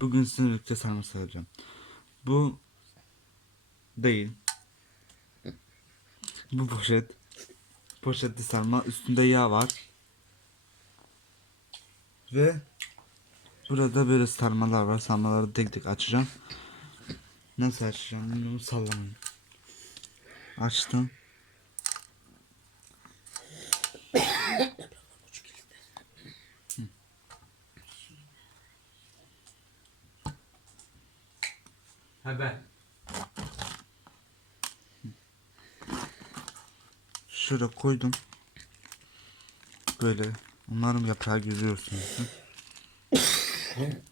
bugün sizinle birlikte sarma saracağım. Bu değil. Bu poşet. Poşetli sarma üstünde yağ var. Ve burada böyle sarmalar var. Sarmaları tek tek açacağım. Nasıl açacağım bilmiyorum sallamayın. Açtım. Haber. Şöyle koydum. Böyle. Umarım yaprağı görüyorsunuz.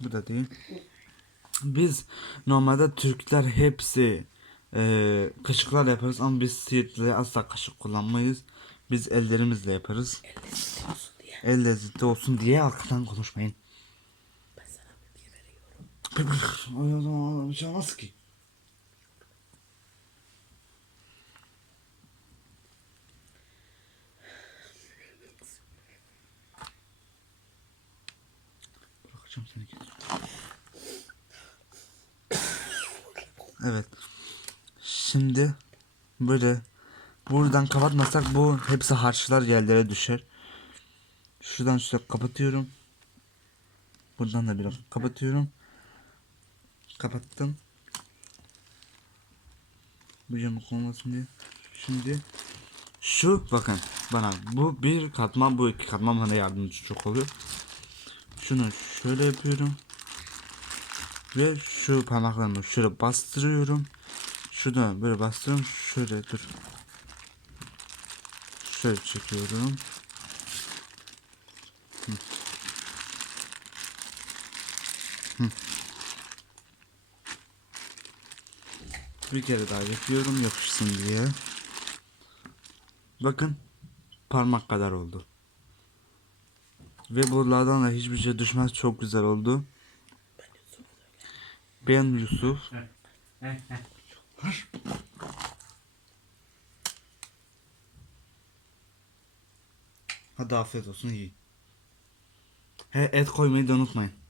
Bu da değil. Biz normalde Türkler hepsi e, kaşıklar yaparız ama biz Siirtliler asla kaşık kullanmayız. Biz ellerimizle yaparız. El lezzetli olsun diye arkadan konuşmayın. O zaman bir şey olmaz ki. Bırakacağım seni git. Evet. Şimdi böyle buradan kapatmasak bu hepsi harçlar yerlere düşer. Şuradan şöyle kapatıyorum. Buradan da biraz kapatıyorum. Kapattım. Bu yamuk olmasın diye. Şimdi şu bakın bana bu bir katman bu iki katman bana yardımcı çok oluyor. Şunu şöyle yapıyorum. Ve şu parmaklarımı şöyle bastırıyorum. Şuradan böyle bastırıyorum. Şöyle dur. Şöyle çekiyorum. Bir kere daha yapıyorum yapışsın diye. Bakın parmak kadar oldu. Ve buralardan da hiçbir şey düşmez çok güzel oldu. Ben Yusuf. Hadi afiyet olsun iyi. He et koymayı da unutmayın.